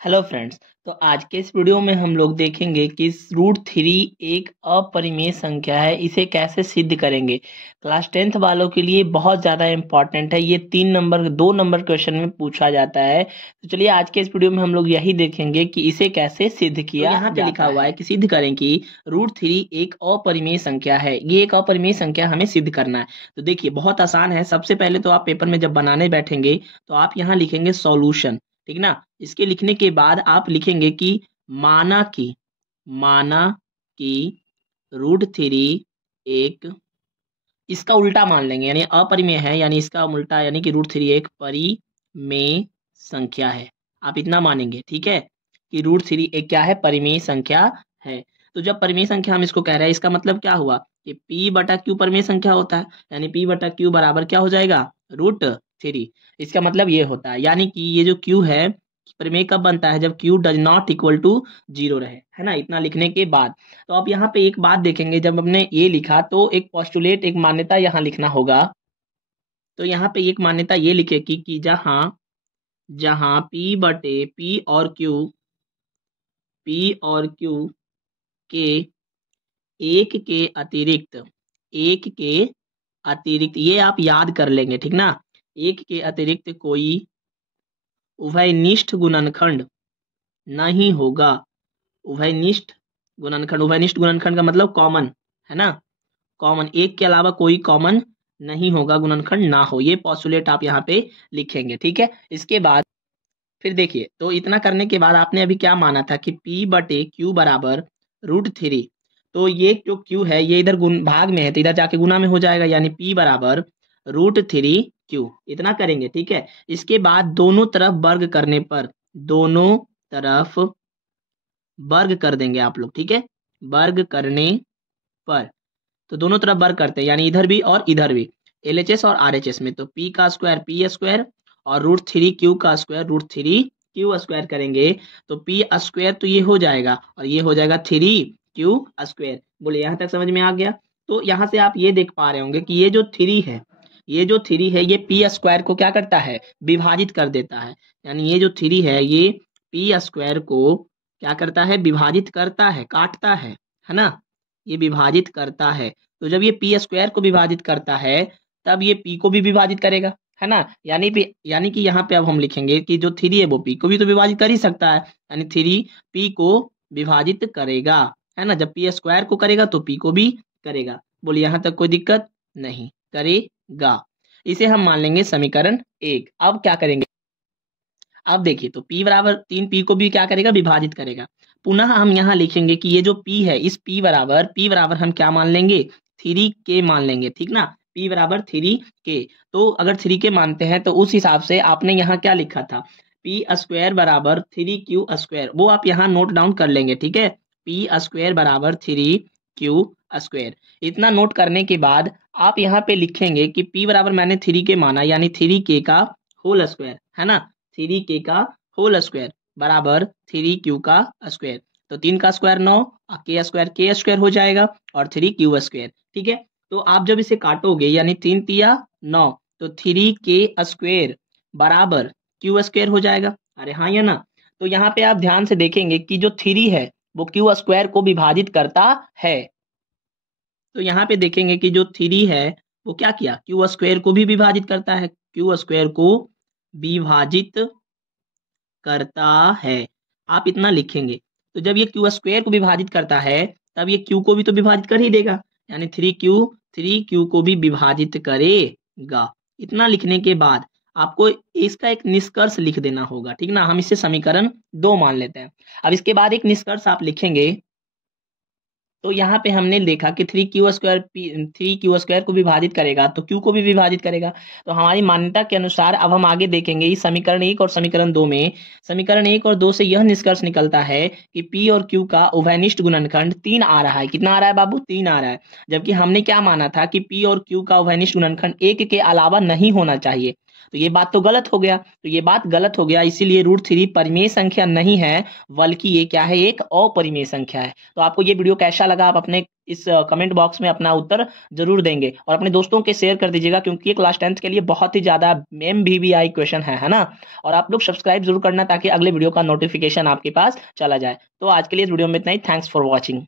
Hello friends. तो आज के इस वीडियो में हम लोग देखेंगे कि √3 एक अपरिमेय संख्या है, इसे कैसे सिद्ध करेंगे। क्लास 10th वालों के लिए बहुत ज़्यादा इंपॉर्टेंट है, ये 2 नंबर क्वेश्चन में पूछा जाता है। तो चलिए आज के इस वीडियो में हम लोग यही देखेंगे कि इसे कैसे सिद्ध किया। तो यहाँ पे लिखा हुआ है कि सिद्ध करें कि √3 एक अपरिमेय संख्या है। ये एक अपरिमेय संख्या हमें सिद्ध करना है। तो देखिए बहुत आसान है। सबसे पहले तो आप पेपर में जब बनाने बैठेंगे तो आप यहाँ लिखेंगे सॉल्यूशन, ठीक ना। इसके लिखने के बाद आप लिखेंगे कि माना कि √3 एक, इसका उल्टा मान लेंगे यानी अपरिमेय है, यानी इसका उल्टा यानी कि √3 एक परिमेय संख्या है। आप इतना मानेंगे, ठीक है, कि √3 एक क्या है, परिमेय संख्या है। तो जब परिमेय संख्या हम इसको कह रहे हैं, इसका मतलब क्या हुआ कि P/Q परिमेय संख्या होता है, यानी P/Q बराबर क्या हो जाएगा, √3। इसका मतलब ये होता है, यानी कि ये जो Q है परिमेय कब बनता है, जब Q does not equal to 0 रहे, है ना। इतना लिखने के बाद तो अब यहाँ पे एक बात देखेंगे, जब हमने ये लिखा तो एक पोस्टुलेट, एक मान्यता यहाँ लिखना होगा। तो यहाँ पे एक मान्यता ये लिखे कि जहाँ जहाँ P और Q के एक के अतिरिक्त ये आप याद कर लेंगे, ठीक ना। एक के अतिरिक्त कोई उभयनिष्ठ गुणनखंड नहीं होगा। उभयनिष्ठ गुणनखंड का मतलब कॉमन, है ना। कॉमन, एक के अलावा कोई कॉमन नहीं होगा, गुणनखंड ना हो। ये पोस्टुलेट आप यहाँ पे लिखेंगे, ठीक है। इसके बाद फिर देखिए, तो इतना करने के बाद आपने अभी क्या माना था कि P/Q बराबर √3। तो ये जो Q है ये इधर गुण भाग में है, तो इधर जाके गुना में हो जाएगा, यानी P बराबर √3Q। इतना करेंगे, ठीक है। इसके बाद दोनों तरफ वर्ग करने पर, दोनों तरफ वर्ग कर देंगे आप लोग, ठीक है। वर्ग करने पर तो दोनों तरफ वर्ग करते हैं, यानी इधर भी और इधर भी, LHS और RHS में। तो P का स्क्वायर P² और √3Q का स्क्वायर √3Q² करेंगे तो P स्क्वायर तो ये हो जाएगा और ये हो जाएगा 3Q²। बोले यहाँ तक समझ में आ गया। तो यहाँ से आप ये देख पा रहे होंगे कि ये जो 3 है, ये P² को क्या करता है, विभाजित कर देता है। यानी ये जो 3 है ये P² को क्या करता है, विभाजित करता है, काटता है ना। ये विभाजित करता है। तो जब ये P² को विभाजित करता है तब ये P को भी विभाजित करेगा, है ना। यानी कि यहाँ पे अब हम लिखेंगे कि जो 3 है वो P को भी तो विभाजित कर ही सकता है, यानी 3 P को विभाजित करेगा, है ना। जब P² को करेगा तो P को भी करेगा। बोलिए यहाँ तक कोई दिक्कत नहीं, करेगा। इसे हम मान लेंगे समीकरण 1। अब क्या करेंगे, अब देखिए, तो P बराबर 3 P को भी क्या करेगा, विभाजित करेगा। पुनः हम यहाँ लिखेंगे कि ये जो P है, इस P बराबर हम क्या मान लेंगे, 3K मान लेंगे, ठीक ना। P बराबर 3K। तो अगर 3K मानते हैं तो उस हिसाब से आपने यहाँ क्या लिखा था, P² बराबर 3Q²। वो आप यहाँ नोट डाउन कर लेंगे, ठीक है। P² बराबर 3Q²। इतना नोट करने के बाद आप यहाँ पे लिखेंगे कि P बराबर मैंने 3K माना, यानी 3K का होल स्क्वायर, है ना। 3K का होल स्क्वायर बराबर 3Q का स्क्वायर। तो 3 का स्क्वायर 9 और K² हो जाएगा और 3Q², ठीक है। तो आप जब इसे काटोगे, यानी 3 तिया 9, तो 3K² बराबर Q² हो जाएगा। अरे हाँ या ना। तो यहाँ पे आप ध्यान से देखेंगे कि जो 3 है वो Q² को विभाजित करता है। तो यहाँ पे देखेंगे कि जो 3 है वो क्या किया, Q² को भी विभाजित करता है, Q² को विभाजित करता है। आप इतना लिखेंगे। तो जब ये Q² को विभाजित करता है तब ये Q को भी तो विभाजित कर ही देगा, यानी 3Q को भी विभाजित करेगा। इतना लिखने के बाद आपको इसका एक निष्कर्ष लिख देना होगा, ठीक ना। हम इसे समीकरण 2 मान लेते हैं। अब इसके बाद एक निष्कर्ष आप लिखेंगे। तो यहाँ पे हमने देखा कि 3Q² को विभाजित करेगा तो Q को भी विभाजित करेगा। तो हमारी मान्यता के अनुसार अब हम आगे देखेंगे इस समीकरण 1 और समीकरण 2 में। समीकरण 1 और 2 से यह निष्कर्ष निकलता है कि P और Q का उभयनिष्ठ गुणनखंड 3 आ रहा है। कितना आ रहा है बाबू, 3 आ रहा है। जबकि हमने क्या माना था कि P और Q का उभयनिष्ठ गुणनखंड 1 के अलावा नहीं होना चाहिए। तो ये बात तो गलत हो गया, इसीलिए √3 परिमेय संख्या नहीं है, बल्कि ये क्या है, एक अपरिमेय संख्या है। तो आपको ये वीडियो कैसा लगा, आप अपने इस कमेंट बॉक्स में अपना उत्तर जरूर देंगे और अपने दोस्तों के शेयर कर दीजिएगा, क्योंकि ये क्लास 10th के लिए बहुत ही ज़्यादा MVVI क्वेश्चन है ना। और आप लोग सब्सक्राइब जरूर करना ताकि अगले वीडियो का नोटिफिकेशन आपके पास चला जाए। तो आज के लिए इस वीडियो में इतना ही। Thanks for watching.